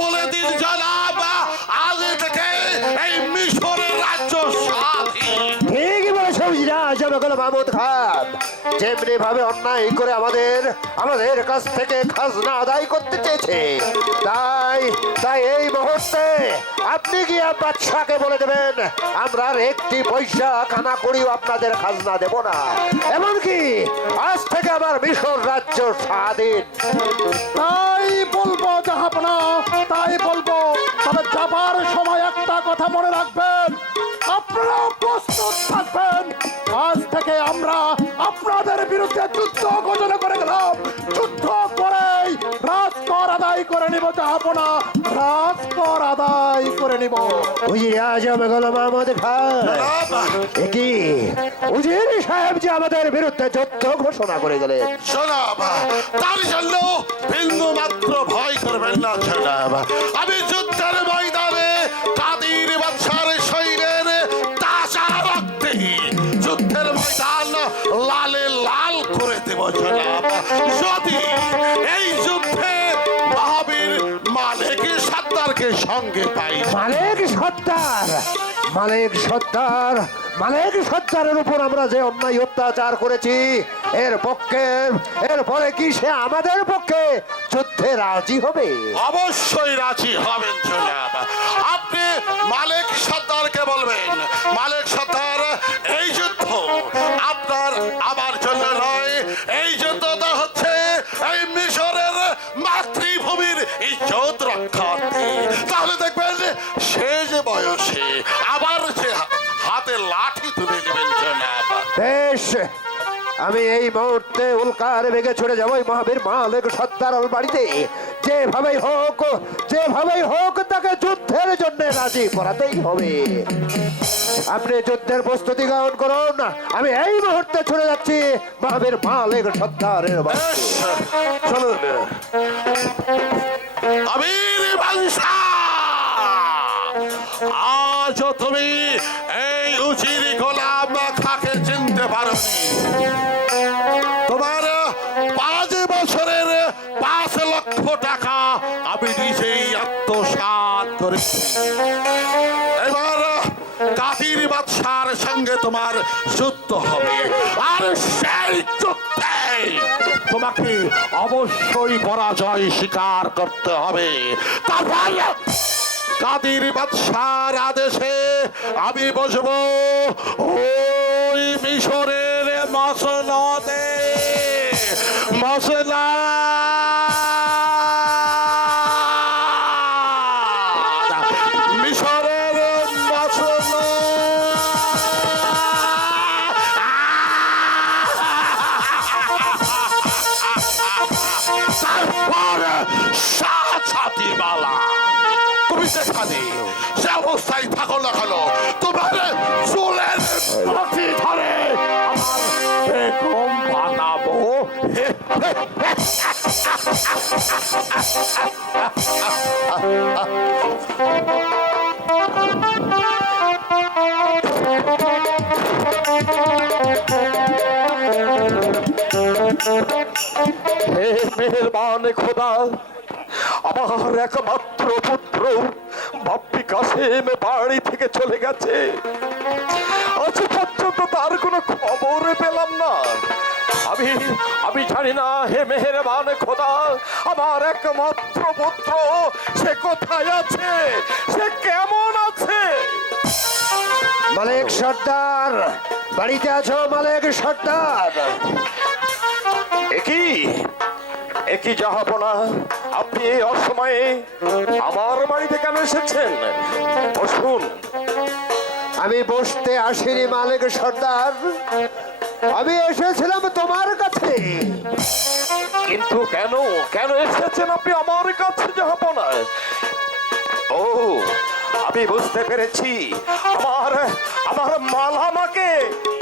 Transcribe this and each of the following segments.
বলে দিন জনাব, আজ থেকে এই মিশরের রাজ্য স্বাধীন। ঠিকই বলেছো উজিরাজ মাহমুদ খান। যেমনি ভাবে অন্যায় করে আমাদের কাছ থেকে খাজনা আদায় করতে চেয়েছে, তাই তাই এই মুহূর্তে আপনি গিয়ে বাদশাকে বলে দেবেন আমরা আর একটি পয়সা কানা করিও আপনাদের খাজনা দেব না। এমনকি আজ থেকে আমার মিশর রাজ্য স্বাধীন। তাই বলবো জাহাপনা, তাই বলবো। তবে যাবার সময় একটা কথা মনে রাখবেন, আপনারা প্রস্তুত থাকবেন। আজ থেকে আমরা আপনাদের বিরুদ্ধে যুদ্ধ ঘোষণা করে গেলাম। যুদ্ধ করেই রাজকর আদায় করে নিব জাহাপনা, রাজকর আদায় করে নিব। উজির আজম মাহমুদ খান, কি উজির সাহেব যে আমাদের বিরুদ্ধে যুদ্ধ ঘোষণা করে গেলেন। জনাব, তার জন্য বিন্দু মাত্র ভয় করবেন না জনাব। আমি যুদ্ধের ময়দানে কাদির বাদশার শরীরের তাজা রক্তে যুদ্ধের ময়দান লালে লাল করে দেব জনাব। যদি এই যুদ্ধে মহাবীর মালিক সর্দারকে সঙ্গে পাই। মালিক সর্দারের উপর আমরা যে অন্যায় অত্যাচার করেছি, এরপরে কি সে আমাদের পক্ষে যুদ্ধে রাজি হবে? অবশ্যই রাজি হবেন জনাব। আপনি মালিক সর্দারকে বলবেন, মালিক সর্দার এই যুদ্ধ আপনার আমার জন্য নয়, এই যুদ্ধটা হচ্ছে এই মিশরের মাতৃভূমির ইজ্জত রক্ষার্থে। তাহলে দেখবেন সে যে বয়সে আবার সে হাতে লাঠি তুলে নেবেন জনাব। বেশ, আমি এই মুহূর্তে উল্কার বেগে ছুটে যাবো মহাবীর মালিক সর্দার বাড়িতে। যেভাবেই হোক তাকে যুদ্ধের জন্য রাজি করাতেই হবে। আপনি যুদ্ধের প্রস্তুতি গ্রহণ করুন, আমি এই মুহূর্তে ছুটে যাচ্ছি মহাবীর মালিক সর্দারের বাড়িতে। চলুন। আমির বাদশা, আজও তুমি এই উজির গোলাম খাকে চিনতে পারোনি। তোমার 5 বছরের 5 লক্ষ টাকা আমি নিজেই আত্মসাৎ করেছি। এবার কাদির বাদশার সঙ্গে তোমার যুদ্ধ হবে, আর সেই যুদ্ধে তোমাকে অবশ্যই পরাজয় স্বীকার করতে হবে। তারপর কাদির বাদশার আদেশে আমি বসবো ওই মিশরের মসনদে। মসলা মিশরের মসনদ। তারপর সাথীমালা তুমি যেখানে সে অবস্থায় থাকো না কেন, তোমার চুলের ফাঁসি ধরে আমার বেগম বানাবো। হে মেহেরবান খোদা, আমার একমাত্র পুত্র বাপ্পি কাসেম বাড়ি থেকে চলে গেছে। আজ পর্যন্ত তার কোনো খবর পেলাম না। আমি জানি না হে মেহেরবান খোদা, আমার একমাত্র পুত্র সে কোথায় আছে, সে কেমন আছে? মালিক সর্দার, বাড়িতে আছো মালিক সর্দার? একই জাহাপনা, আপনি এই অসময়ে আমার বাড়িতে কেন এসেছেন? বসুন। আমি বসতে আসিনি মালিক সর্দার, আমি এসেছিলাম তোমার কাছে। কিন্তু কেন কেন এসেছেন আপনি আমার কাছে জাহাপনা? ও, আমি বুঝতে পেরেছি, আমার মালামাকে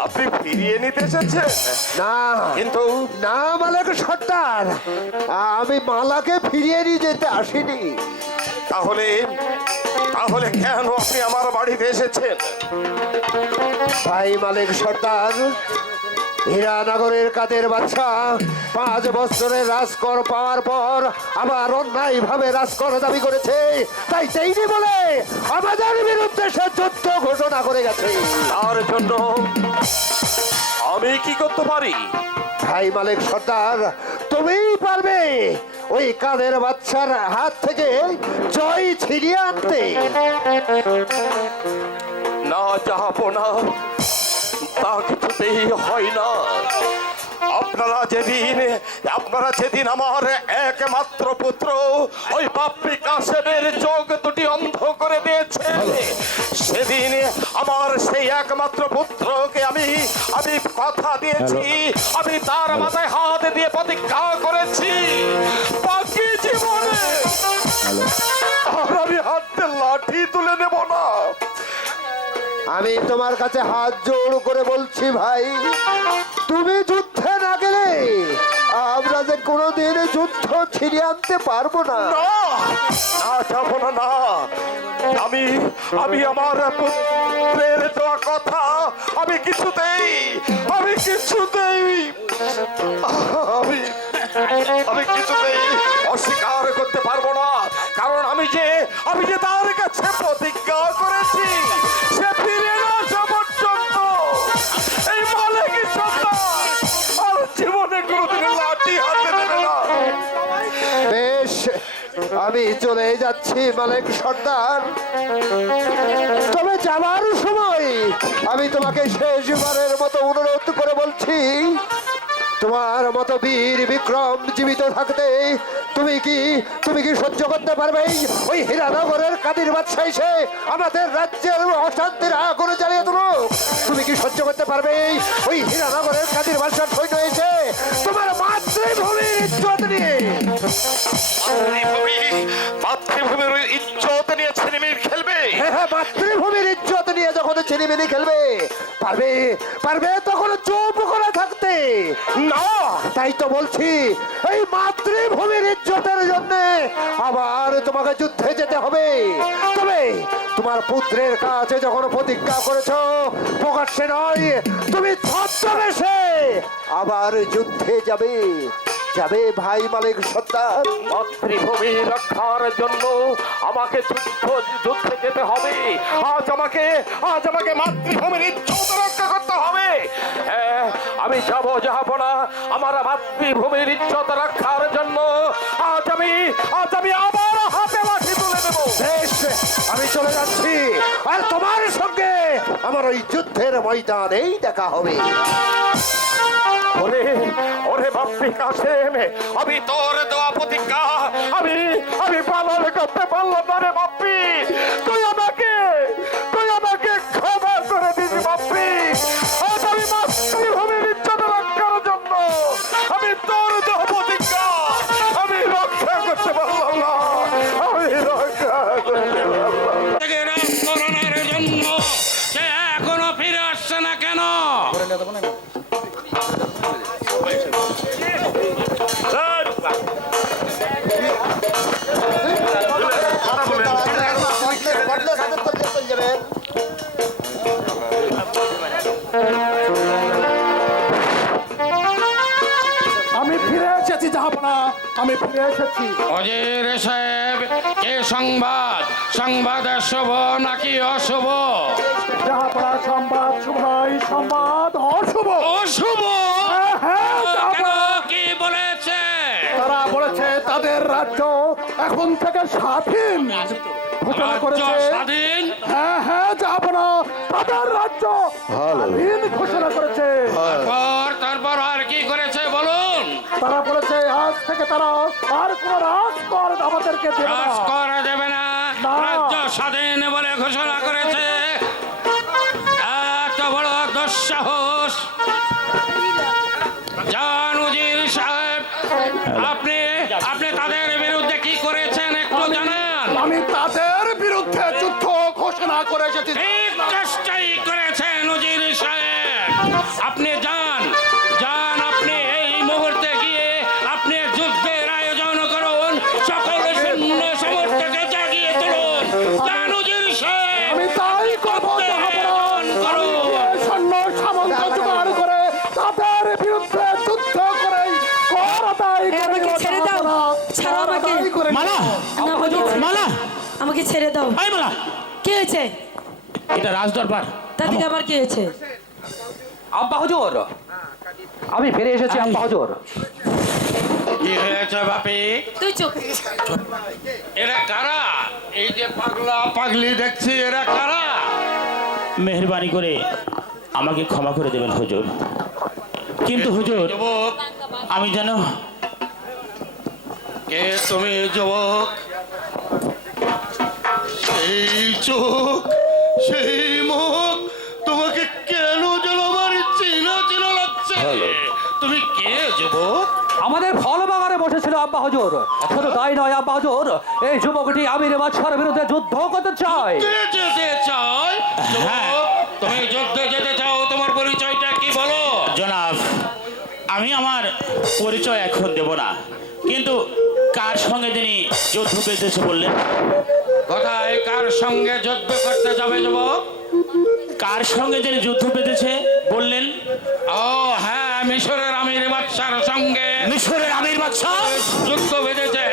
আপনি ফিরিয়ে নিতে এসেছেন। না কিন্তু না মালিক সর্দার, আমি মালাকে ফিরিয়ে নিয়ে যেতে আসিনি। তাহলে কেন আপনি আমার বাড়িতে এসেছেন? ভাই মালিক সর্দার, হীরানগরের কাদের বাচ্চা 5 বছরের রাজকর পাওয়ার পর আবার অন্যায় ভাবে রাজকর দাবি করেছে, তাই সেইনি বলে আমাদের বিরুদ্ধে সে যুদ্ধ ঘোষণা করে গেছে। তার জন্য আমি কি করতে পারি? ভাই মালিক সর্দার, তুমিই পারবে ওই কাদের বাচ্চার হাত থেকে জয় ছিনিয়ে আনতে। না যাবো না, তা কিছুতেই হয় না। আপনারা যেদিন আমার একমাত্র পুত্র ওই বাপ্পি কাসেমের চোখ দুটি অন্ধ করে দিয়েছে, সেদিন আমার সেই একমাত্র পুত্রকে আমি কথা দিয়েছি, আমি তার মাথায় হাত দিয়ে প্রতিজ্ঞা করেছি বাকি জীবনে আর আমি হাতে লাঠি তুলে নেব না। আমি তোমার কাছে হাত জোড় করে বলছি ভাই, তুমি যুদ্ধে না গেলে আমরা যে কোনোদিন যুদ্ধ ছিনিয়ে আনতে পারবো না। না যাবো না, না। আমি আমার পুত্রের দেওয়া কথা আমি কিছুতেই অস্বীকার করতে পারবো না, কারণ আমি যে তার কাছে প্রতিজ্ঞা করেছি সে ফিরে না আসা পর্যন্ত এই মালিক সন্তান আর জীবনে কোনোদিন লাঠি হাতে নেবে না। বেশ, আমি চলে যাচ্ছি মালিক সর্দার, তবে যাবার সময় আমি তোমাকে শেষবারের মতো অনুরোধ করে বলছি, তোমার মতো বীর বিক্রম জীবিত থাকতে তুমি কি সহ্য করতে পারবে ওই হীরানগরের কাদির বাদশা এসে আমাদের রাজ্যের অশান্তির আগুন জ্বালিয়ে তুলুক? তুমি কি সহ্য করতে পারবে ওই হীরানগরের কাদির বাদশার সৈন্য এসে তোমার মাতৃভূমির ইজ্জত নিয়ে মাতৃভূমির ইজ্জত নিয়ে ছিনিমিনি খেলবে? হ্যাঁ, মাতৃভূমির ইজ্জত নিয়ে যখন ছিনিমিনি খেলবে পারবে তখন চুপ করে থাকতে না। তাই তো বলছি, এই মাতৃভূমির ইজ্জতের জন্য আবার তোমাকে যুদ্ধে যেতে হবে। তবে তোমার পুত্রের কাছে যখন প্রতিজ্ঞা করেছো, প্রকাশ্যে নয়, তুমি ছদ্মবেশে আবার যুদ্ধে যাবে ভাই মালিক সর্দার। মাতৃভূমি রক্ষার জন্য আমাকে যুদ্ধে যেতে হবে। আজ আমাকে মাতৃভূমির ইজ্জত রক্ষা করতে হবে। হ্যাঁ, আমি যাবো না। আমার মাতৃভূমির ইজ্জত রক্ষার জন্য আজ আমি আবার হাতে লাঠি তুলে দেব। বেশ, আমি চলে যাচ্ছি, আর তোমার সঙ্গে আমার ওই যুদ্ধের ময়দানেই দেখা হবে। ওরে বাপ্পি কাসেম, আমি তোর দেওয়া প্রতিজ্ঞা আমি পালন করতে পারলাম না রে বাপ্পি। তুই আমাকে ক্ষমা করে দিস বাপ্পি। আজ আমি মাতৃভূমির ইজ্জত রক্ষার জন্য আমি তোর দেওয়া প্রতিজ্ঞা আমি রক্ষা করতে পারলাম না। জন্য সে এখনো ফিরে আসছে না কেন? আমি ফিরে এসেছি জাহাপনা, আমি ফিরে এসেছি। অজির সাহেব, কে সংবাদ শুভ নাকি অশুভ? জাহাপনা, সংবাদ শুভ নয়, সংবাদ অশুভ। অশুভ? কেন, কি বলেছে? তারা বলেছে তাদের রাজ্য এখন থেকে স্বাধীন ঘোষণা করেছে। স্বাধীন? হ্যাঁ জাহাপনা, তাদের রাজ্য স্বাধীন ঘোষণা করেছে। তারপর আর কি করেছে বলুন? তারা বলেছে আজ থেকে তারা আর কোন রাজকর আমাদেরকে দেবে না। রাজকর দেবে না, রাজ্য স্বাধীন বলে ঘোষণা করেছে। এত বড় দুঃসাহস! জান উজির সাহেব, আপনি তাদের বিরুদ্ধে কি করেছেন একটু জানান। আমি তাদের বিরুদ্ধে যুদ্ধ ঘোষণা করে এসেছি। ঠিক চেষ্টাই করেছেন উজির সাহেব। আপনি যান, আপনি এই মুহূর্তে গিয়ে আপনি যুদ্ধের আয়োজন করুন, সকল সৈন্য সমর্থকে জাগিয়ে তুলুন। যান উজির সাহেব, আমি তাই করবো জাহাপনা। করুন। সৈন্য সামন্ত জোগাড় করে তাদের আমাকে ছেড়ে দাও, ছাড়ো আমাকে। মালা মালা আমাকে ছেড়ে দাও। এই মালা, কি হয়েছে? এটা রাজদরবার। তাতে আবার কি হয়েছে? আব্বা হুজুর, আমি ফিরে এসেছি আব্বা হুজুর। কি হয়েছে বাপি? তুই চুপ। এরা কারা? এই যে পাগলা পাগলি দেখছি, এরা কারা? মেহেরবানি করে আমাকে ক্ষমা করে দেবেন হুজুর, কিন্তু হুজুর যুবক, আমি যেন কে তুমি যুবক? সেই চোখ, সেই মুখ, তোমাকে কেন যেন আমার চিনা চিনা লাগছে। তুমি কে যুবক? আমাদের ফল বাগানে বসেছিল আব্বা হুজুর। শুধু তাই নয় আব্বা হুজুর, এই যুবকটি আমির বাদশার বিরুদ্ধে যুদ্ধ করতে চায়। কে যেতে চায়? যুবক, তুমি যুদ্ধে যেতে চাও, তোমার পরিচয়টা কি বলো? জনাব, আমি আমার পরিচয় এখন দেব না, কিন্তু কার সঙ্গে তিনি যুদ্ধ বেঁধেছে বললেন? কোথায় কার সঙ্গে যুদ্ধ করতে যাবে যুবক? কার সঙ্গে যিনি যুদ্ধ বেঁধেছে বললেন? ও হ্যাঁ, মিশরের আমির বাদশার সঙ্গে মিশরের আমির বাদশা। যুদ্ধ বেঁধেছে।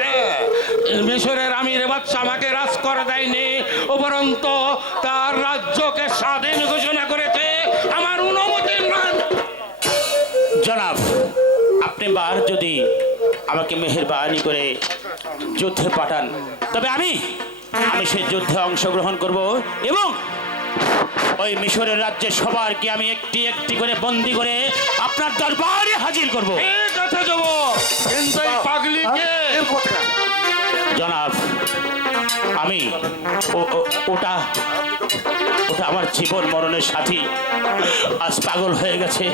মিশরের আমির বাদশা আমাকে রাজ করে দেয়নি, উপরন্ত তার রাজ্যকে স্বাধীন ঘোষণা করেছে আমার অনুমতি নয়। জনাব, আপনি বার যদি আমাকে মেহেরবানি করে যুদ্ধে পাঠান, তবে আমি সেই যুদ্ধে অংশগ্রহণ করব এবং ওই মিশরের রাজ্যের সবারকে আমি একটি একটি করে বন্দি করে আপনার দরবারে হাজির করব। ঠিক আছে যুবক, কিন্তু এই পাগলিকে জনাব, আমি ওটা আমার জীবন মরণের সাথী, আজ পাগল হয়ে গেছে।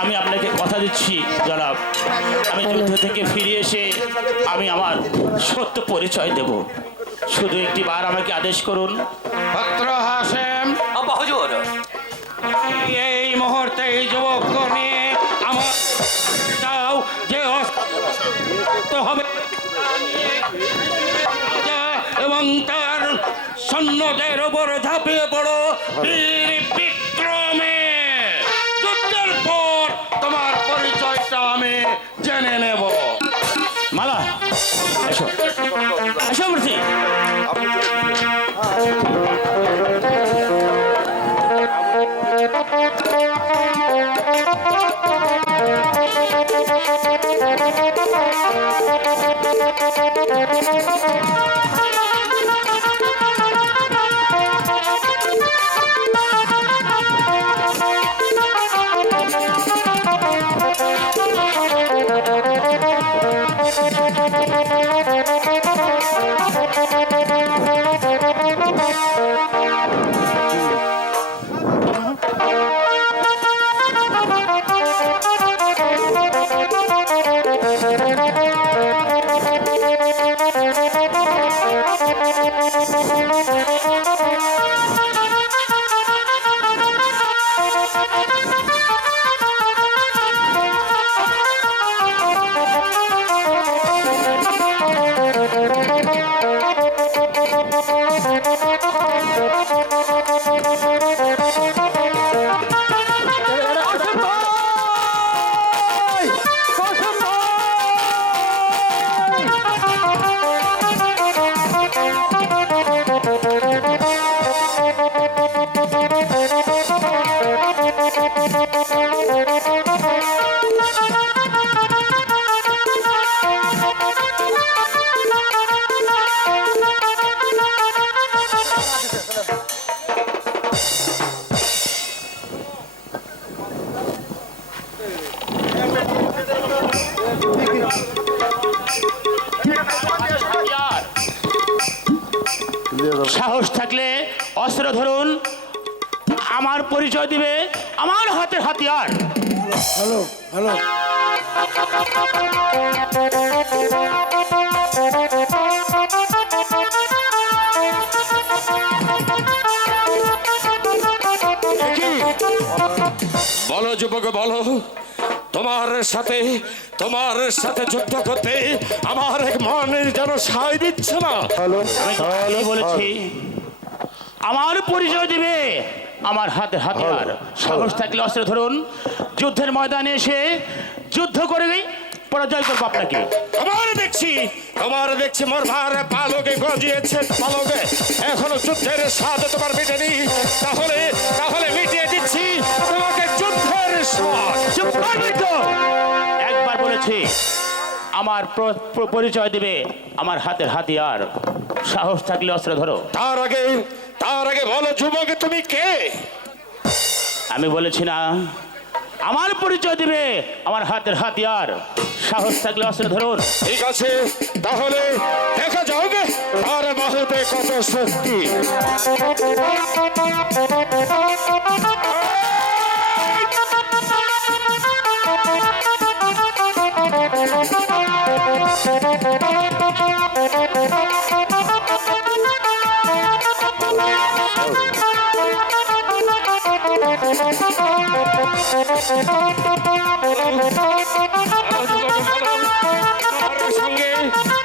আমি আপনাকে কথা দিচ্ছি জনাব, আমি যুদ্ধ থেকে ফিরে এসে আমি আমার সত্য পরিচয় দেব। শুধু একটি বার আমাকে আদেশ করুন। ভদ্র হাসেম, আব্বা হুজুর, এই মুহূর্তে এই যুবক নিয়ে আমার যাও যে অস্ত হবে এবং তার সৈন্যদের ওপর ঝাঁপিয়ে পড়ো বীর বিক্রমে। যুদ্ধের পর তোমার পরিচয়টা আমি জেনে নেব। মালা, এসো এসো বলছি। সাহস থাকলে অস্ত্র ধরুন, আমার পরিচয় দিবে আমার হাতে হাতিয়ার। হ্যালো হ্যালো, বলো যুবক বলো, তোমার সাথে যুদ্ধ করতে আমার এক মনের যেন সায় দিচ্ছে না। আমি বলেছি আমার পরিচয় দিবে আমার হাতে হাতিয়ার। সাহস থাকলে অস্ত্র ধরুন, যুদ্ধের ময়দানে এসে যুদ্ধ করে পরাজয় করবো আপনাকে। তোমার দেখছি মোর ভারে পালকে গজিয়েছে পালকে, এখনো যুদ্ধের স্বাদ তোমার মেটেনি। তাহলে তাহলে মিটিয়ে দিচ্ছি তোমাকে যুদ্ধের স্বাদ। চুপ করবি তো? একবার বলেছি আমার পরিচয় দিবে আমার হাতের হাতিয়ার, সাহস থাকলে অস্ত্র ধরো। তার আগে বলো যুবক তুমি কে? আমি বলেছি না আমার পরিচয় দিবে আমার হাতের হাতিয়ার, সাহস থাকলে অস্ত্র ধরুন। ঠিক আছে, তাহলে দেখা যাওগে আর বাহুতে কত শক্তি।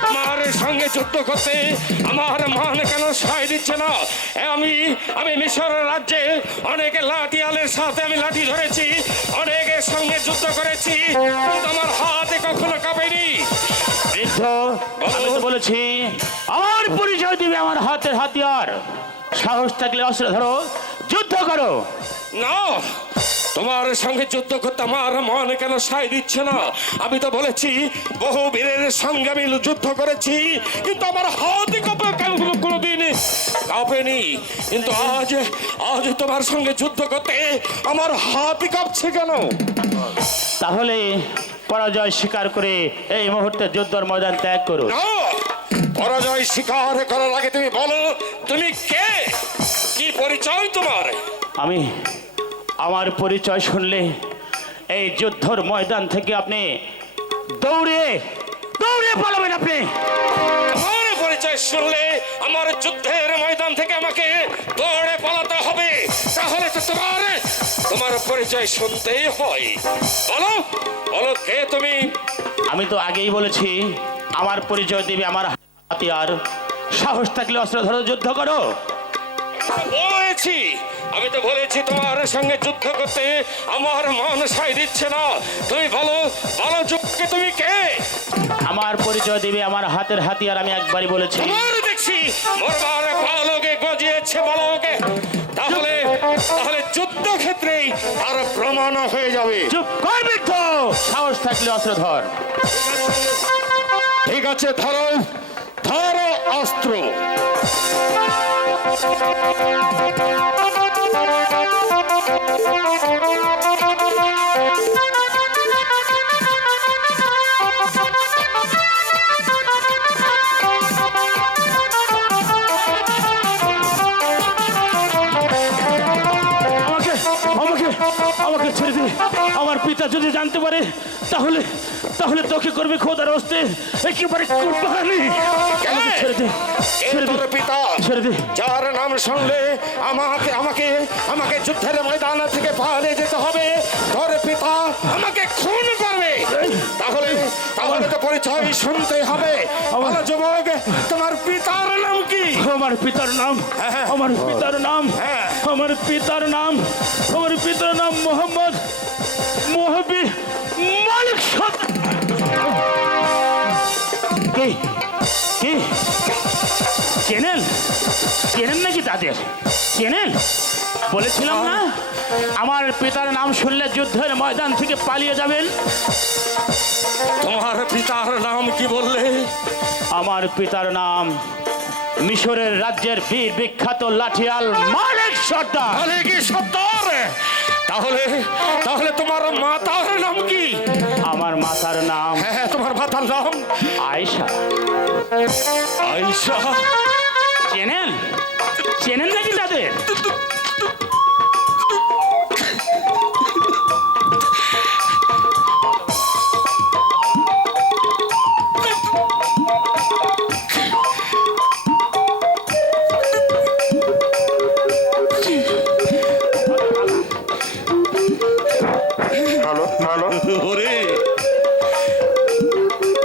আমার সঙ্গে যুদ্ধ করতে আমার মান কেন সায় দিচ্ছে না? আমি মিশর রাজ্যে অনেক লাঠিয়ালের সাথে আমি লাঠি ধরেছি, অনেকের সঙ্গে যুদ্ধ করেছি, কিন্তু আমার হাতে কখনো কাঁপেনি। বৃদ্ধ, আমি তো বলেছি আমার পরিচয় দিবে আমার হাতের হাতিয়ার, সাহস থাকলে অস্ত্র ধরো, যুদ্ধ করো। না, তোমার সঙ্গে যুদ্ধ করতে আমার মন কেন সায় দিচ্ছে না? আমি তো বলেছি বহু বীরের সঙ্গে আমি যুদ্ধ করেছি, কিন্তু আমার হাতে কোনোদিন কাঁপেনি। কিন্তু আজ তোমার সঙ্গে যুদ্ধ করতে আমার হাতই কাঁপছে কেন? তাহলে পরাজয় স্বীকার করে এই মুহূর্তে যুদ্ধের ময়দান ত্যাগ করো। না, পরাজয় স্বীকার করার আগে তুমি বলো তুমি কে, কি পরিচয় তোমার? আমার পরিচয় শুনলে এই যুদ্ধর ময়দান থেকে আপনি দৌড়ে পালাবেন। আপনি আমার পরিচয় শুনলে আমার যুদ্ধের ময়দান থেকে আমাকে দৌড়ে পালাতে হবে? তাহলে তো তোমার পরিচয় শুনতেই হয়। বলো বলো কে তুমি? আমি তো আগেই বলেছি আমার পরিচয় দিবে আমার হাতিয়ার, সাহস থাকলে অস্ত্র ধরো, যুদ্ধ করো। আমি তো বলেছি তোমার সঙ্গে যুদ্ধ করতে আমার মন সায় দিচ্ছে না। তুমি বলো বলো যুগকে তুমি কে? আমার পরিচয় দিবে আমার হাতের হাতিয়ার, আমি একবারই বলেছি। তোমার দেখছি মরবার পালকে গজিয়েছে বলকে, তাহলে যুদ্ধক্ষেত্রেই আর প্রমাণ হয়ে যাবে। চুপ করবি তো? সাহস থাকলে অস্ত্র ধর। ঠিক আছে, ধরো ধরো অস্ত্র। আমাকে ছেড়ে দে। আমার পিতা যদি জানতে পারে তাহলে তোকে করবে খোদার হস্তে একেবারে কুরবানি। আমাকে ছেড়ে দে, তোর পিতা ছেড়ে দে। যার নাম শুনলে আমাকে যুদ্ধের ময়দান থেকে পালিয়ে যেতে হবে, তোর পিতা আমাকে খুন করবে। তাহলে তো পরিচয় শুনতে হবে। বলো যুবক, তোমার পিতার নাম কি? আমার পিতার নাম মোহাম্মদ মোহাবি মালিক সর্দার। কি চেনেন নাকি তাদের? চেনেন? বলেছিলাম না আমার পিতার নাম শুনলে যুদ্ধের ময়দান থেকে পালিয়ে যাবেন। তোমার পিতার নাম কি বললে? আমার পিতার নাম মিশরের রাজ্যের বীর বিখ্যাত লাঠিয়াল মালিক সর্দার। তাহলে তোমার মাতার নাম কি? আমার মাতার নাম? হ্যাঁ, তোমার মাতার নাম আয়েশা। আয়েশা? চেনেন নাকি তাদের?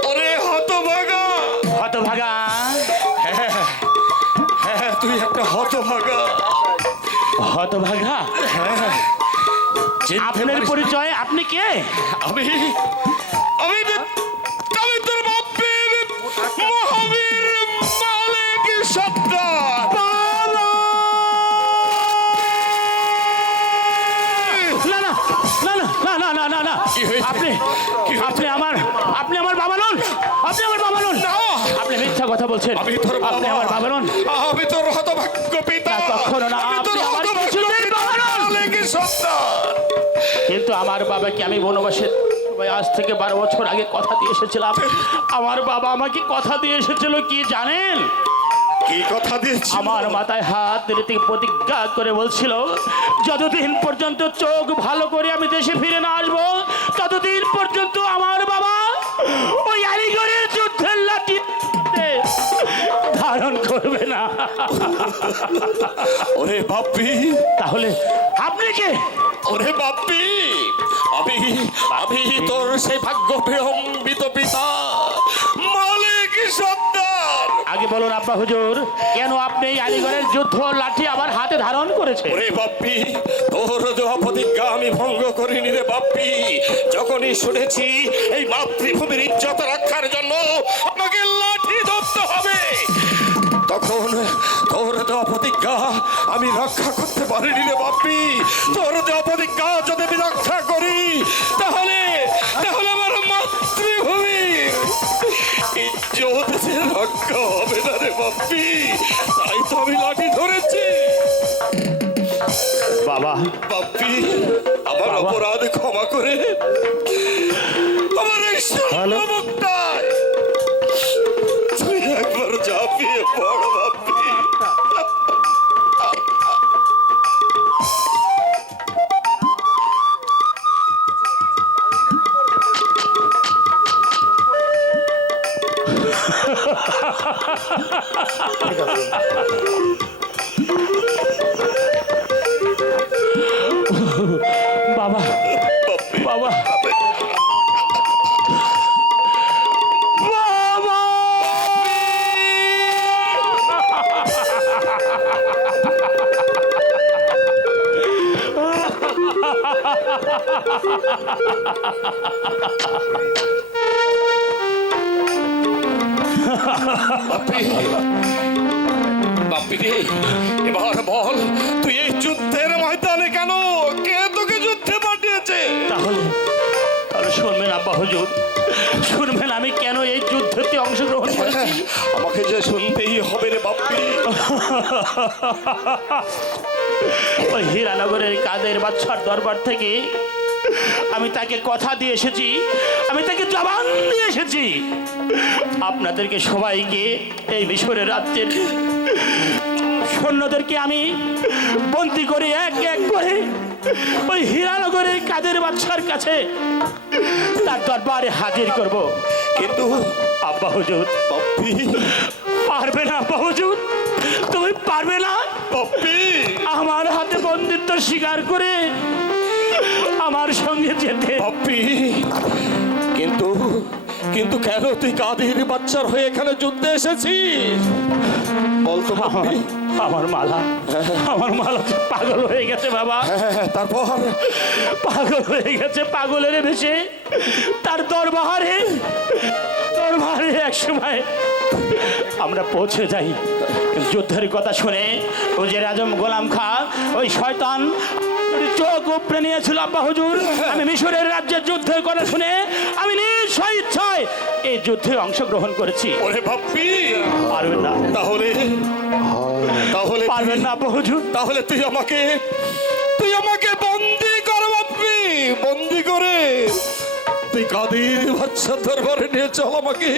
ওরে হতভাগা। হতভাগা? হ্যাঁ, তুই একটা হতভাগা। হতভাগা? আপনার পরিচয়? আপনি কে? আমি কি হয়েছে? আপনি কি হয়েছে? আপনি আমার বাবা নন। আপনি আমার বাবা নন। না। আপনি মিথ্যা কথা বলছেন। আমি তোর বাবা। আপনি আমার বাবা নন। আমি তোর হতভাগ্য পিতা। না, কখনো না। আমি তোর আপনি আমার হতভাগ্য কিছুতেই পিতা। বাবা নন। মালিকের সন্তান। কিন্তু আমার বাবাকে আমি বনবাসে আজ থেকে 12 বছর আগে কথা দিয়ে এসেছিলাম। আমার বাবা আমাকে কথা দিয়ে এসেছিল কি জানেন? কি কথা দিয়েছি? আমার মাথায় হাত দিতে প্রতিজ্ঞা করে বলছিল, যতদিন পর্যন্ত চোখ ভালো করে আমি দেশে ফিরে না আসবো ততদিন পর্যন্ত আমার বাবা ওই আলিগড়ের যুদ্ধের লাঠি ধারণ করবে না। ওরে বাপ্পি, তাহলে আপনি কে? ওরে বাপ্পি, আমি তোর সেই ভাগ্য বিড়ম্বিত পিতা, মালিক সন্তান। আগে বলুন আব্বা হুজুর, কেন আপনি এই আলিগড়ের যুদ্ধ লাঠি আবার হাতে ধারণ করেছে? ওরে বাপ্পি, তোর দেওয়া প্রতিজ্ঞা আমি ভঙ্গ করিনি রে বাপ্পি। যখনই শুনেছি এই মাতৃভূমির ইজ্জত রক্ষার জন্য আমাকে লাঠি ধরতে হবে, তখন তোর দেওয়া প্রতিজ্ঞা আমি রক্ষা করতে পারিনি রে বাপ্পি। তোর দেওয়া প্রতিজ্ঞা যদি আমি রক্ষা করি তাহলে আমার মাতৃভূমির ইজ্জত যে রক্ষা হবে না রে বাপ্পি। তাই তো আমি লাঠি ধরেছি। বাবা, বাপ্পি, আমার বাবা। অপরাধ ক্ষমা করে আমার এই মুক্তায় তুই একবার ঝাঁপিয়ে পড় বাপ্পি। বাবা, বাপ্পি, বাবা, বাবা! বাপ্পি, বাপ্পি রে, এবার বল তুই এই যুদ্ধের ময়দানে কেন? কে তোকে যুদ্ধে পাঠিয়েছে? তাহলে শুনবেন আব্বা হুজুর, শুনবেন আমি কেন এই যুদ্ধতে অংশগ্রহণ করেছি। আমাকে যে শুনতেই হবে রে বাপ্পি। ওই হীরানগরের কাদের বাদশার দরবার থেকে আমি তাকে কথা দিয়ে এসেছি, আমি তাকে জবান দিয়ে এসেছি, আপনাদেরকে সবাইকে এই মিশরের রাজ্যের সৈন্যদেরকে আমি বন্দি করে এক এক করে ওই হীরানগরের কাদের বাদশার কাছে তার দরবারে হাজির করব। কিন্তু আব্বা হুজুর, বাপ্পি, পারবে না আব্বা হুজুর, তুমি পারবে না বাপ্পি, আমার হাতে বন্দিত্ব স্বীকার করে আমার সঙ্গে যেতে। বাপ্পি, কিন্তু কিন্তু কেন তুই কাদের বাচ্চার হয়ে এখানে যুদ্ধে এসেছিস বলতো বাপ্পি? আমার মালা যে পাগল হয়ে গেছে বাবা, হ্যাঁ, তারপর পাগল হয়ে গেছে, পাগলের ভেসে তার দরবারে এক সময় আমরা পৌঁছে যাই। যুদ্ধের কথা শুনে ওজির আজম গোলাম খা ওই শয়তান চোখ উপড়ে নিয়েছিল আব্বা হুজুর। আমি মিশরের রাজ্যের যুদ্ধের কথা শুনে আমি নিজ ইচ্ছায় এই যুদ্ধে অংশগ্রহণ করেছি। ওরে বাপ্পি, পারবেন না, তাহলে পারবেন না আব্বা হুজুর। তাহলে তুই আমাকে বন্দি কর বাপ্পি, বন্দি করে তুই কাদের বাচ্চার দরবারে নিয়ে চল আমাকে।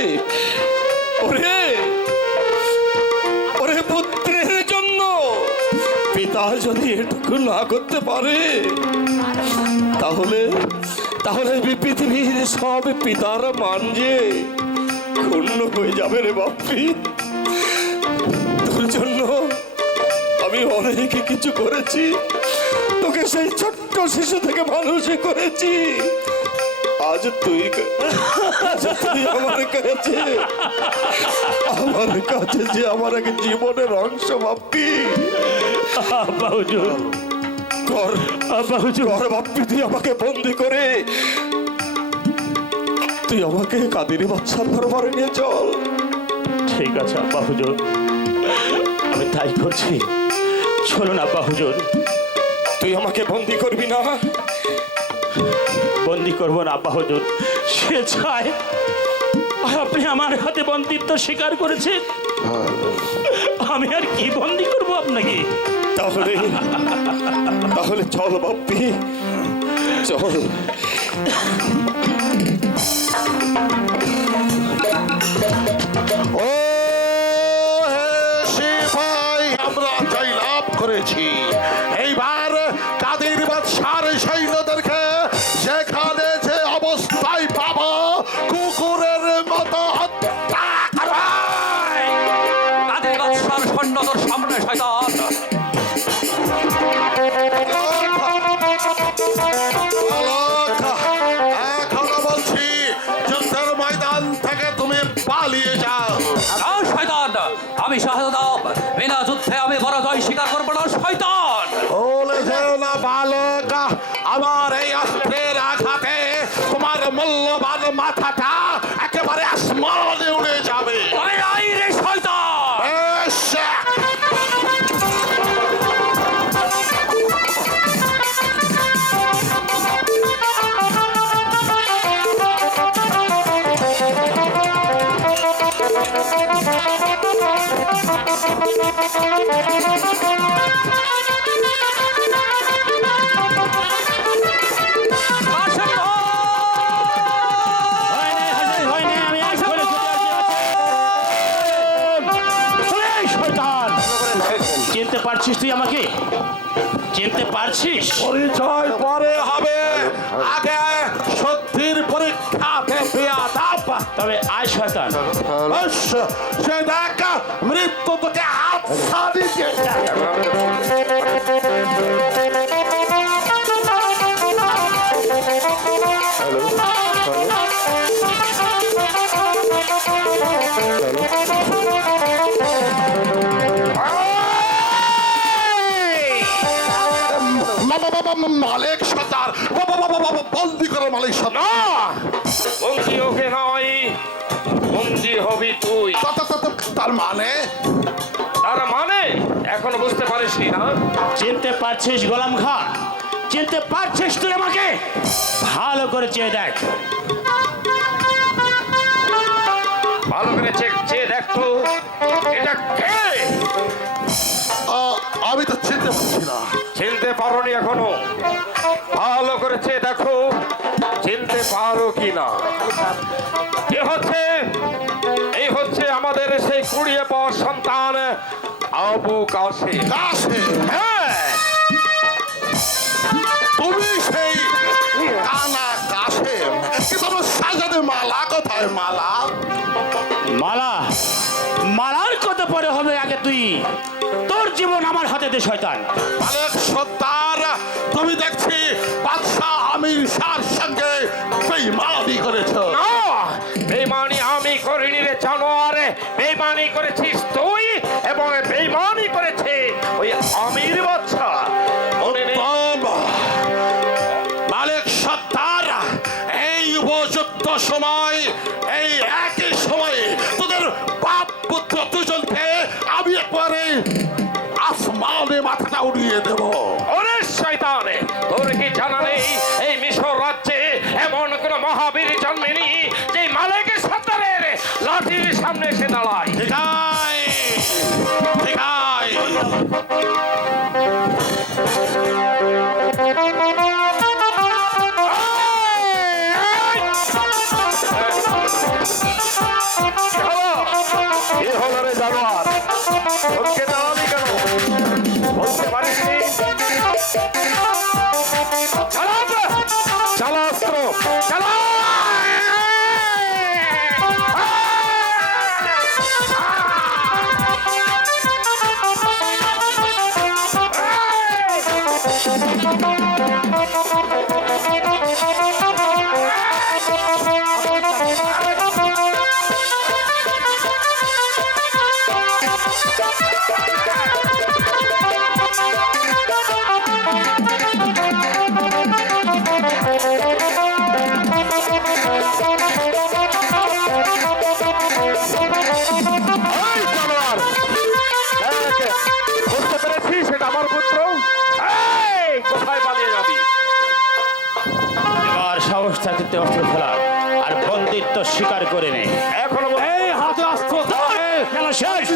ওরে পুত্রের জন্য পিতা যদি এটুকু না করতে পারে তাহলে পৃথিবীর সব পিতার মান যে ক্ষুণ্ণ হয়ে যাবে রে বাপ্পি। তোর জন্য আমি অনেক কিছু করেছি, তোকে সেই ছোট্ট শিশু থেকে মানুষই করেছি। আজ তুই আমার কাছে যে আমার এক জীবনের অংশ বাপ্পি। আব্বা হুজুর, বাপ্পি, তুই আমাকে বন্দি করে তুই আমাকে কাদের বাচ্চার দরবারে নিয়ে চল। ঠিক আছে আব্বা হুজুর, আমি তাই করছি। চলুন আব্বা হুজুর। তুই আমাকে বন্দি করবি না, বন্দি করবো না আব্বা হুজুর, সে চায়। আর আপনি আমার হাতে বন্দিত্ব স্বীকার করেছেন, আমি আর কি বন্দি করবো আপনাকে? তাহলে তাহলে চল বাপ্পি, চল। ও হে সিপাই, আমরা জয় লাভ করেছি। এইবার কাদের বাদশার সৈন্যদেরকে যেখানে যে অবস্থায় পাবো, কুকুরের মতো হত্যা করা। কাদের বাদশার সৈন্যদের সামনে শয়তান। এখনো বলছি, যুদ্ধের ময়দান থেকে তুমি পালিয়ে যাও। না শয়তান, আমি শাহজাদ, বিনা যুদ্ধে আমি পরাজয় স্বীকার করবো না শয়তান। বলে যেও না বালক, আমার এই অস্ত্রের আঘাতে তোমার মূল্যবান মাথাটা একেবারে আসমানে উড়ে যাবে। তবে আই রে শয়তান। বেশ। চিনতে পারছিস তুই আমাকে? চিনতে পারছিস? পরিচয় পরে হবে, আগে সত্যির পরীক্ষা দেবে আদাব। তবে আয় শয়তান। বেশ, সে দেখ মৃত্যু তোকে হাত ছাড়ি দিয়েছে। মালিক সর্দার, বন্দি করো মালিক সর্দার। বন্দি ওকে নয়, বন্দি হবি তুই। তার মানে তার মানে এখনো বুঝতে পারিসনি না? চিনতে পারছিস গোলাম খান? চিনতে পারছিস তুই আমাকে? ভালো করে চেয়ে দেখ। ভালো করে চেয়ে দেখতো এটা কে। আমি তো চিনতে পারছি না। চিনতে পারোনি এখনো? ভালো করে চেয়ে দেখো, চিনতে পারো কি না। এ হচ্ছে, এই হচ্ছে আমাদের সেই কুড়িয়ে পাওয়া সন্তান আবু কাসেম। কাসেম? হ্যাঁ, তুমি সেই কানা কাসেম? কিন্তু আমার সাজাতে মালা কোথায়? মালা? মালা? মালার কত পরে হবে, আগে তুই তোর জীবন আমার হাতে দে শয়তান। মালিক সর্দার, তুমি দেখছি বাদশাহ আমির শাহর সঙ্গে বেঈমানি করেছো। না, বেইমানি আমি করিনি রে জানোয়ার, বেইমানি করেছিস তুই এবং বেইমানি করেছে ওই আমির বাদশা। মনে নেই? মালিক সর্দার, এই উপযুক্ত সময়, এই একই সময়ে তোদের বাপ পুত্র দুজনকে আমি একবারে আসমানে মাথাটা উড়িয়ে দেব। ওরে শয়তান, তোর কি জানা নেই এই মিশর রাজ্যে এমন কোন মহাবীর জন্মেনি যে মালিকের সর্দারের লাঠির সামনে এসে দাঁড়ায়? ঠিক আছে, ঠিক আছে। এ হলো রে জানোয়ার, ওকে দাঁড়াবি কেন? বলতে পারিসনি? চালা অস্ত্র, চালা! হাতে অস্ত্র ফেলা আর বন্দিত্ব স্বীকার করে নে। এখনো এই হাতে অস্ত্র ধরে খেলা শেষ।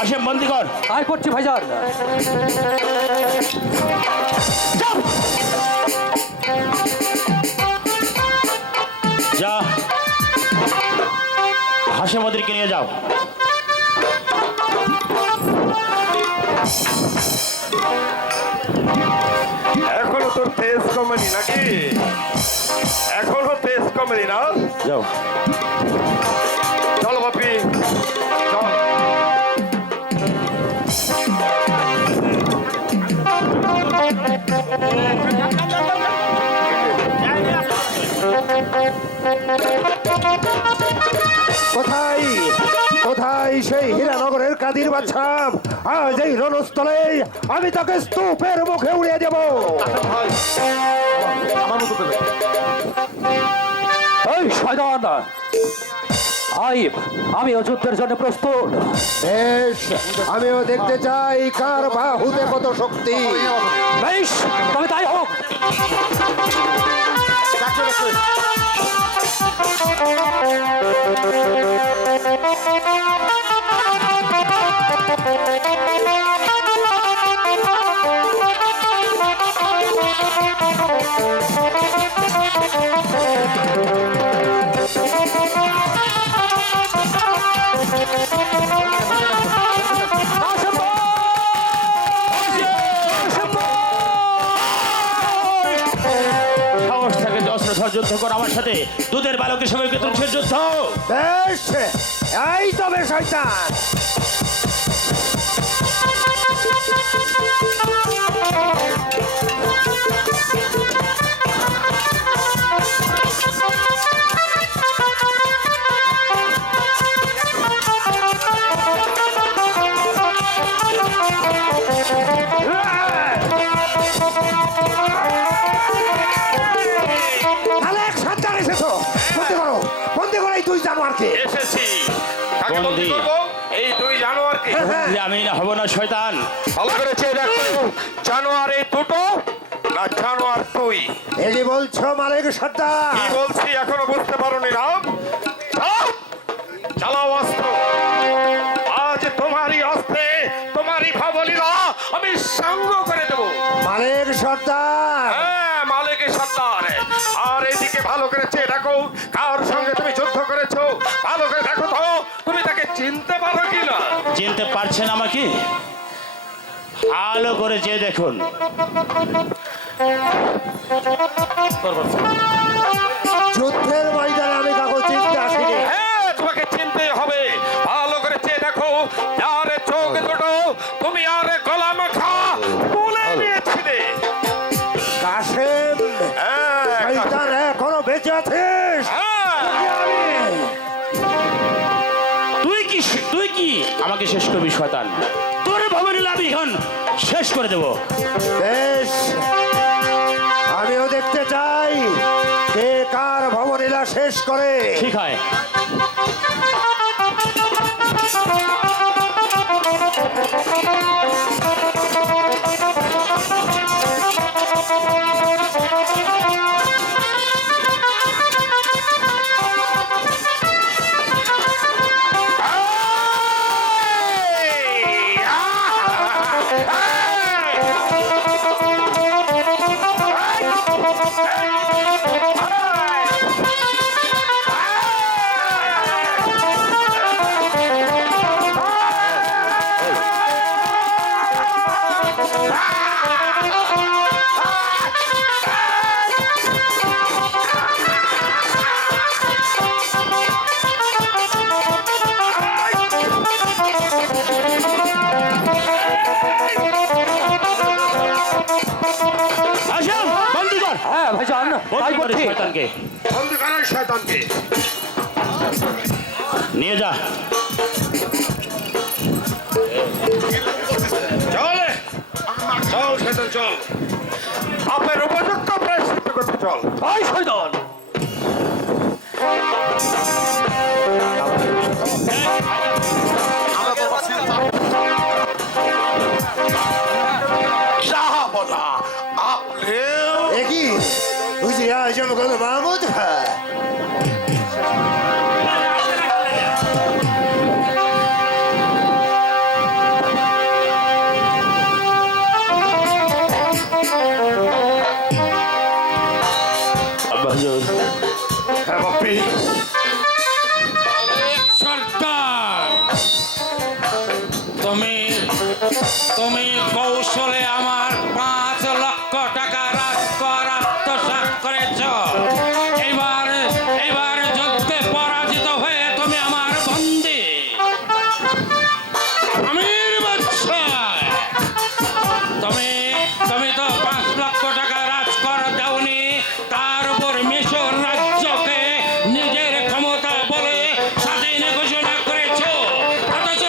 আসেন বন্দি কর। তাই করছি ভাইজান। যা হাসেম ওদেরকে নিয়ে যাও। এখনো তোর তেজ কমেনি নাকি? এখনো তেজ কমেনি না? যাও। চল বাপি চল। কোথায় কোথায় সেই হীরানগরের কাদির বাচ্চা? আজ এই রণস্থলে আমি তাকে স্তূপের মুখে উড়িয়ে দেব। এই শয়তান, আমিও যুদ্ধের জন্য প্রস্তুত। বেশ, আমিও দেখতে চাই কার বাহুতে কত শক্তি। বেশ, তবে তাই হোক। সাহস থাকে তো অস্ত্র ধর, যুদ্ধ কর আমার সাথে। দুধের বালকের সঙ্গে তুলসের যুদ্ধ। বেশ, এই তবে শয়তান। আলেক, সাবধান এসেছো। বন্দি করো এই দুই জানোয়ারকে। এসেছি। কাকে বন্দি বন্দি। করবো? এই দুই জানোয়ারকে। বন্দি আমি না হব না শয়তান। ভালো করে চেয়ে দেখো, জানোয়ার এই দুটো না জানোয়ার তুই? এলি বলছো মালিক সর্দার? কি বলছি এখনো বুঝতে পারোনি না? চালাও, চালাও অস্ত্র। আজ তোমারই অস্ত্রে তোমারই ভাবলীলা আমি সাঙ্গ করে দেবো। মালিক সর্দার, হ্যাঁ, মালিকের সর্দার। আর এদিকে ভালো করে চেয়ে দেখো, কার সঙ্গে তুমি যুদ্ধ করেছো। ভালো করে দেখো তো, তুমি তাকে চিনতে পারো কিনা। চিনতে পারছেন আমাকে? ভালো করে যে দেখুন। যুদ্ধের ময়দানে আমি কাগজ চিনতে আসিনি। হ্যাঁ, তোমাকে চিনতে হবে। ভালো করে চেয়ে দেখো, আরে চোখ দুটো তুমি আরে গলা মাখা তুলে নিয়েছিলে। কাশেম, হ্যাঁ, শয়তান এখনো বেঁচে আছিস? হ্যাঁ। তুই কি আমাকে শেষ করবি শয়তান? তোর ভবনীলা আমি এখন শেষ করে দেব। বেশ, আমিও দেখতে চাই কে কার ভবনীলা শেষ করে। ঠিক হয়। আসেন, বন্দি কর। হ্যাঁ ভাইজান, তাই বন্দি করে করছি। শয়তানকে বন্দি করো শয়তানকে। নিয়ে যা। চলে। চল সেটা চল পাপের উপযুক্ত প্রায়শ্চিত্ত করতে চল। ওই শয়তান, শাহাবনা, আপনিও একই হুজুর আজম গোলাম মাহমুদ খান। আব্বা হুজুর, হ্যাঁ বাপ্পি, সর্দার, তুমি তুমি কৌশলে আমার 5 লক্ষ টাকা রাজকর আত্মসাৎ করেছ। এবার এবার যুদ্ধে পরাজিত হয়ে তুমি আমার বন্দী। আমির বাদশা, তুমি তুমি তো 5 লক্ষ টাকা রাজকর দাওনি, তার উপর মিশর রাজ্যকে নিজের ক্ষমতা বলে স্বাধীন ঘোষণা করেছ। অথচ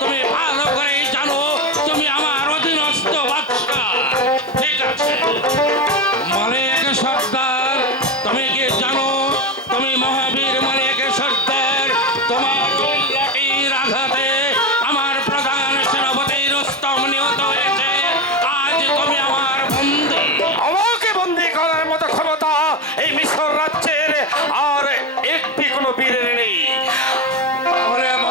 তুমি ভালো করেই জানো তুমি আমার অধীনস্থ বাদশা। ঠিক আছে মালিক সর্দার, তুমি কি জানো তুমি মহাবীর মালিক সর্দার? তোমার ওই লাঠির আঘাতে আমার প্রধান সেনাপতি রুস্তম নিহত হয়েছে। আজ তুমি আমার বন্দী। আমাকে বন্দি করার মতো ক্ষমতা এই মিশর রাজ্যের আর একটি কোনো বীরের নেই।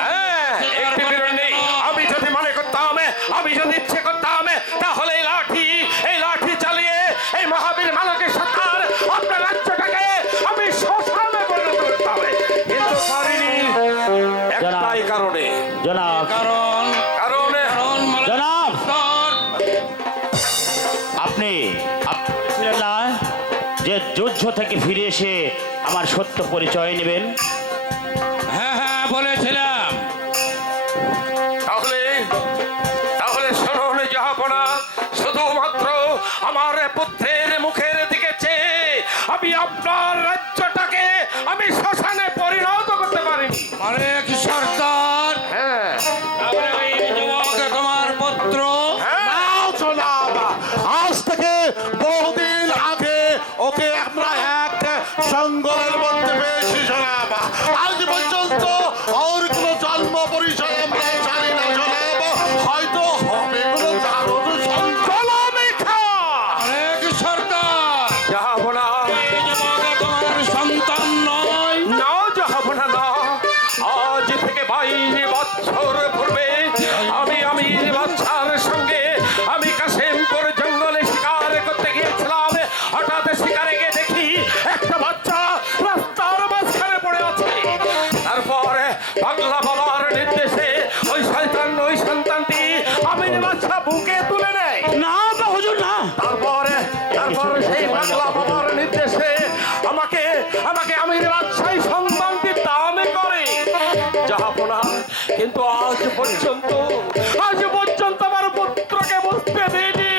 হ্যাঁ, একটি বীরের নেই। আমি যদি মনে করতাম, আমি যদি ইচ্ছে করতাম, তাহলে এই লাঠি চালিয়ে এই মহাবীর মালিকের সরকার আপনার রাজ্যটাকে আমি শ্মশানে পরিণত করতাম, কিন্তু পারিনি একটাই কারণে। জনাব, কারণ কারণে কারণ মালিক জনাব, সর্দার, আপনি ছিলেন না যে যুদ্ধ থেকে ফিরে এসে আমার সত্য পরিচয় নেবেন? হ্যাঁ হ্যাঁ বলেছিলাম। তাহলে তাহলে শুনুন জাহাপনা, শুধুমাত্র আমার পুত্রের মুখের দিকে চেয়ে আমি আপনার রাজ্যটাকে আমি শ্মশানে পরিণত করতে পারিনি। মালিক সর্দার, হ্যাঁ, তাহলে ওই যুবক তোমার পুত্র। নাও জনাব, আজ থেকে বহুদিন আগে ওকে আমরা এক জঙ্গলের মধ্যে পেয়েছি জনাব। আজ পর্যন্ত ওর কোনো জন্ম পরিচয় আমরা জানি না জনাব। হয়তো হবে কোনো জাগ্রত সন্তান। মালিক সর্দার, জাহাপনা, এই যুবক তোমার সন্তান নয়। না জাহাপনা না, আজ থেকে 22 বছর পূর্বে আমি বাচ্চার সঙ্গে আমি কাশিমপুর জঙ্গলে শিকার করতে গিয়েছিলাম। হঠাৎ শিকারে গিয়ে দেখি একটা বাচ্চা রাস্তার মাঝখানে পড়ে আছে। তারপর পাগলা বাবার নির্দেশে ওই সন্তানটি আমির বাচ্চা বুকে তুলে নেয়। না আব্বা হুজুর, না। তারপরে সেই পাগলা বাবার নির্দেশে আমাকে আমির বাদশাহ সন্তানটি দানে করে জাহাপনা। কিন্তু আজ পর্যন্ত আমার পুত্রকে বুঝতে দিইনি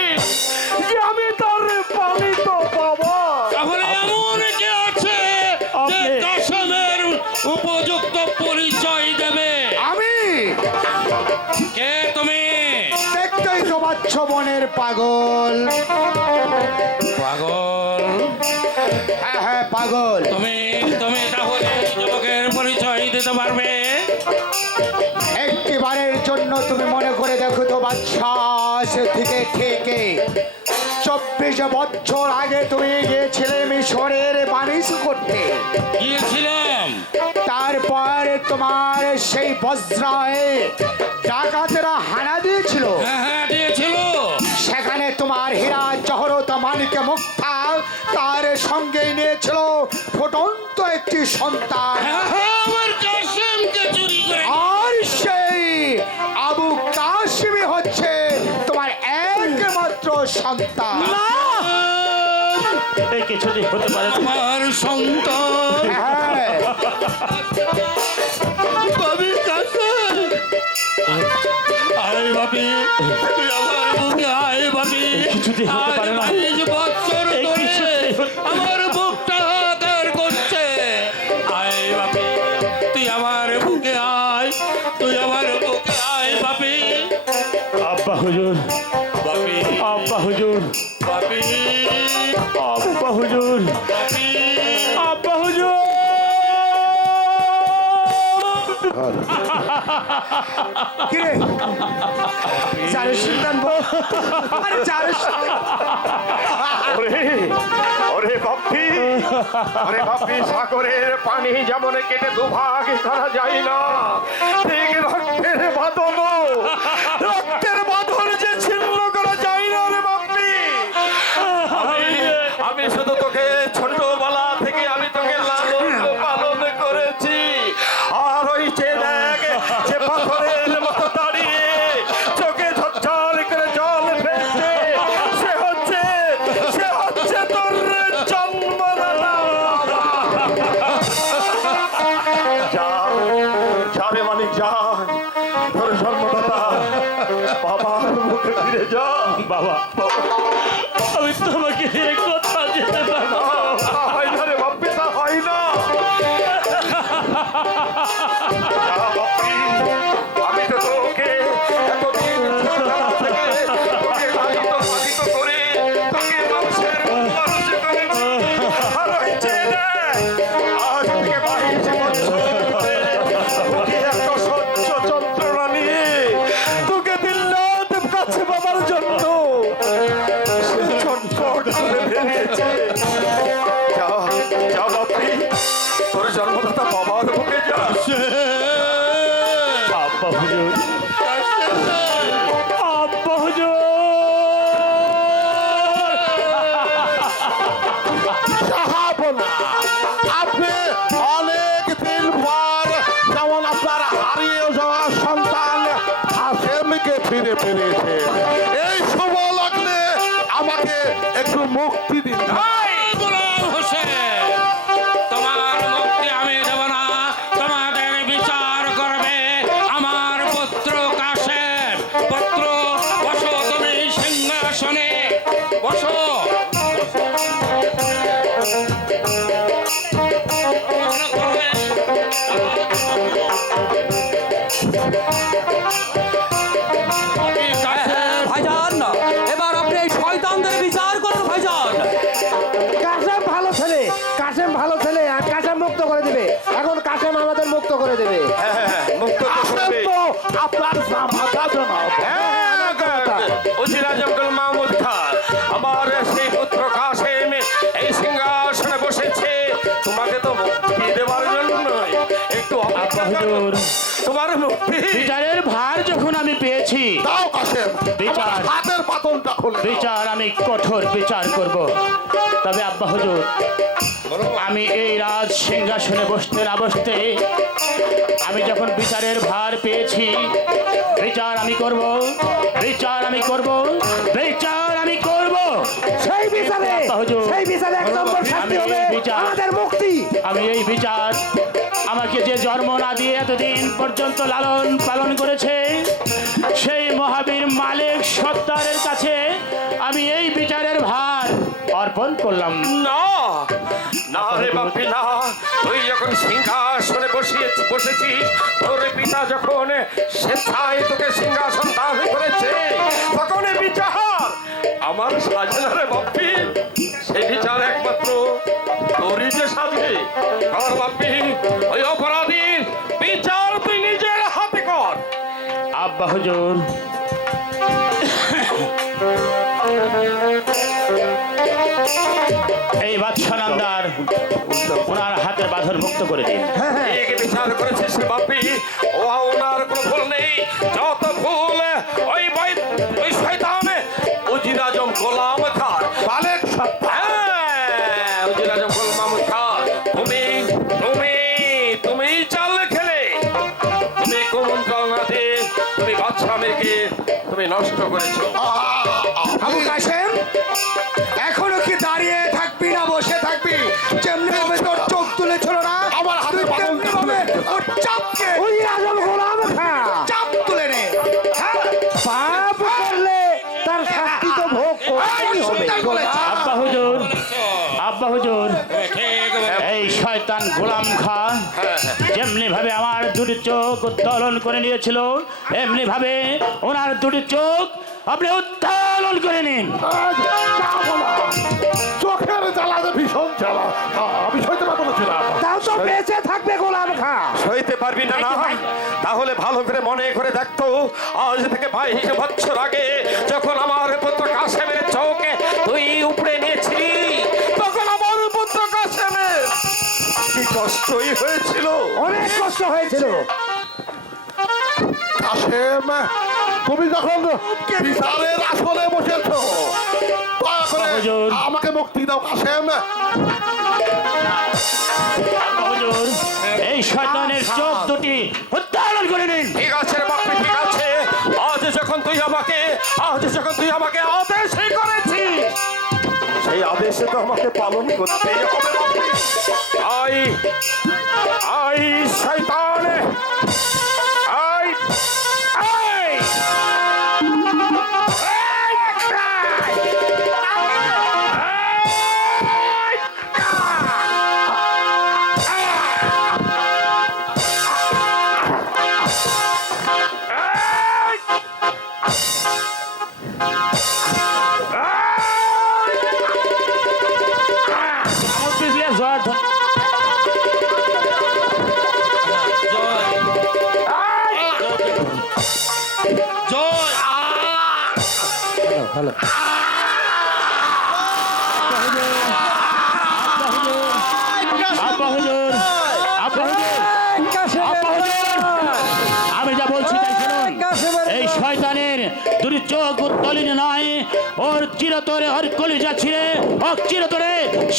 যে আমি তার পালিত বাবা। তাহলে এমন কে আছে যে আপনি। কাসেমের উপযুক্ত পরিচয় দেবে? আমি কে তুমি? দেখতেই তো পাচ্ছ বনের পাগল। পাগল, হ্যাঁ হ্যাঁ পাগল। তুমি তুমি তাহলে এই যুবকের পরিচয় দিতে পারবে? একটিবারের জন্য তুমি মনে করে দেখো তো বাদশা, সে থেকে থেকে 24 বছর আগে তুমি গিয়েছিলে মিশরের বাণিজ্য করতে। গিয়েছিলাম। তারপর তোমার সেই বজ্রায় ডাকাতেরা হানা দিয়েছিল। হ্যাঁ হ্যাঁ দিয়েছিল। সেখানে তোমার হীরা জহরত মানিকে মুক্তা তার সঙ্গে নিয়েছিল ফুটন্ত একটি সন্তান। হ্যাঁ হ্যাঁ আমার কাসেমকে চুরি করে। আর সেই আবু কাশিমি হচ্ছে তোমার একমাত্র সন্তান। এই কিছুদিন হতে পারে না। আমার সন্তান হ্যাঁ, বাবি কাসেম। আয় বাবি, তুই আমার বুকে আয় বাবি। কিছুতেই হতে পারে না। 22 বছর এই ধরে কিছুতেই আমার বুকটা হাতার করছে। আয় বাবি, তুই আমার বুকে আয়, তুই আমার বুকে আয় বাবি। আব্বা হুজুর, বাবি, আব্বা বল কিরে জানিস সিদ্ধান্ত আরে জানিস ওরে ওরে বাপ্পি ওরে বাপ্পি সাগরের পানি যেমন কেটে দুভাগে করা যায় না ঠিক রক্তের বাঁধন রক্তের বাঁধন যে ছিন্ন করা যায় না রে বাপ্পি আমি শুধু তোকে ছোটবেলা থেকে আমি তোকে লালন পালন করেছি আর ওই যে দেখ যে পাথরের মতো দাঁড়িয়ে চোখে ঝরঝর করে জল ফেলছে সে হচ্ছে তোর জন্মদাতা যা যাবে মানিক যা তোর জন্মদাতা বাবার মুখে ফিরে যা বাবা আমি তোমাকে ছেড়ে কোথাও যেতে পারবো না। হয় না রে বাপ্পি তা হয় না যা বাপ্পি, আমি তো তোকে এতদিন ছোটবেলা থেকে তোকে লালিত পালিত করে তোকে মানুষের মতো মানুষ করেছি। আর ওই যে দেখ, আজ থেকে 22 বছর ধরে তোকে একটা সহ্য যন্ত্রণা নিয়ে তোকে দিল্লাত কাছে বাবার জন্য সে ছটফট করে বেরিয়েছে। যা যা বাপ্পি, তোর জন্মদাতা বাবার বুকে যা। আব্বা হুজুর আব্বা হুজুর জাহাপনা, আপনি অনেক দিন পর যেমন আপনার হারিয়ে যাওয়া সন্তান হাসেমকে ফিরে পেয়েছেন, এই শুভ লগ্নে আমাকে একটু মুক্তি দিন। গোলাম হোসেন, তোমার মুক্তি আমি দেব না। তোমাদের বিচার করবে আমার পুত্র কাশেম। পুত্র, বসো তুমি সিংহাসনে, বসো। ভাইজান এবার আপনি এই শয়তানদের বিচার করুন ভাইজান। কাসেম ভালো ছেলে, কাসেম ভালো ছেলে, আর কাসেম মুক্ত করে দিবে। এখন কাসেম আমাদের মুক্ত করে দেবে। মুক্ত কাশেম তো আপনার জামাতা জনাব। উজিরা জঙ্গল মাহমুদ খান, আমার সেই পুত্র কাসেম এই সিংহাসনে বসেছে তোমাকে তো মুক্তি দেওয়ার জন্যই। একটু অপেক্ষা করো, তোমার মুক্তি। বিচারের ভার যখন আমি পেয়েছি দাও কাশেম, বিচার। আমার হাতের পাতনটা খুলে দাও। বিচার আমি কঠোর বিচার করব। তবে আব্বা হুজুর, আমি এই রাজ সিংহাসনে বসতে না বসতে আমি যখন বিচারের ভার পেয়েছি, বিচার আমি করব, বিচার আমি করব, বিচার আমি করব। সেই বিচারে আব্বা হুজুর, সেই বিচারে এক নম্বর শাস্তি আমি হবে এই বিচার- আমাদের মুক্তি। আমি এই বিচার, আমাকে যে জন্ম না দিয়ে এতদিন পর্যন্ত লালন পালন করেছে সেই মহাবীর মালিক সত্তারের কাছে আমি এই বিচারের ভার অর্পণ করলাম। না না রে বাপি না, তুই যখন সিংহাসনে বসেছিস, তোর পিতা যখন স্বেচ্ছায় তোকে সিংহাসন দান করেছে, তখন এই বিচার আমার সাজে না রে বাপি। সেই বিচার একমাত্র তোরই যে সাজে। কর বাপি, ওই অপরাধীর বিচার তুই নিজের হাতে কর। আব্বা হুজুর, এই বাদশানন্দার ওনার হাতের বাঁধন মুক্ত করে দিন। ঠিক বিচার করেছিস রে বাপি, ও ওনার কোনো ভুল নেই। যত ভুল ওই শয়তান উজির আজম গোলাম খান মালিক সত্তা, উজির আজম গোলাম খান, তুমি তুমি তুমি চাল খেলে, তুমি কুমন্ত্রণা দিয়ে তুমি বাদশা মেয়েকে তুমি নষ্ট করেছো। আবু কাশেম, এখনো কি দাঁড়িয়ে থাকবি না বসে থাকবি? যেমনি ভাবে তোর চোখ তুলেছিল না, আমার হাতে তুই বাঁধন তেমনি ভাবে ওর চাপকে উজির আজম গোলাম খান চাপ তুলে নে। হ্যাঁ? পাপ করলে তার শাস্তি তো ভোগ করতেই হবে। সুন্দর বলেছে। আব্বা হুজুর, আব্বা হুজুর, ঠিক বলেছ। এই শয়তান গোলাম খা যেমনি ভাবে আমার দুটি চোখ উত্তোলন করে নিয়েছিল, এমনি ভাবে ওনার দুটি চোখ আপনি উত্তোলন করে নিন। চোখের জ্বালা যে ভীষণ জ্বালা, আমি সইতে পারবো না ছিলাম। তাও তো বেঁচে থাকবে গোলাম খা। সইতে পারবি না না তাহলে ভালো করে মনে করে দেখতো আজ থেকে 22 বছর আগে যখন আমার পুত্র কাসেমের চৌকে তুই উপড়ে নিয়েছিলি তখন আমার পুত্র কাসেমের কি কষ্টই হয়েছিল। অনেক কষ্ট হয়েছিল। কাসেম, তুমি যখন বিচারের আসনে বসেছ, দয়া করে হুজুর। আমাকে মুক্তি দাও কাসেম। আব্বা হুজুর, এই শয়তানের চোখ দুটি উত্তোলন করে নিন। ঠিক আছে রে বাপ্পি, ঠিক আছে। আজ যখন তুই আমাকে আদেশই করেছিস সেই আদেশে তো আমাকে পালন করতেই হবে বাপ্পি। আই শয়তান, আই আই জয় জয় আব্বা হুজুর, আব্বা হুজুর, আব্বা হুজুর, আমি যা বলছি তাই শুনুন। এই শয়তানের দুটি চোখ উত্তোলন নয়, ওর চিরতরে ওর কলিজা ছিঁড়ে ও চিরতরে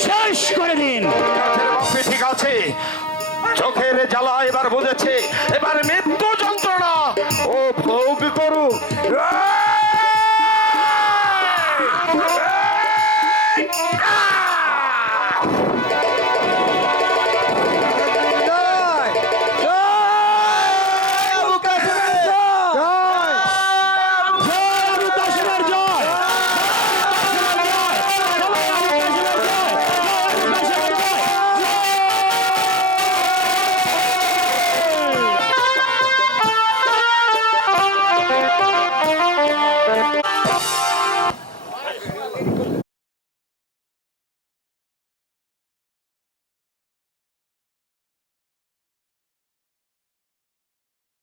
শেষ করে দিন। বাপ্পি, ঠিক আছে। চোখের জ্বালা এবার বুঝেছে, এবার মৃত্যু যন্ত্রণা ও ভোগ করুক। জয় আবু কাসেমের জয়, জয় আবু কাসেমের জয়, জয় আবু কাসেমের জয়, জয়।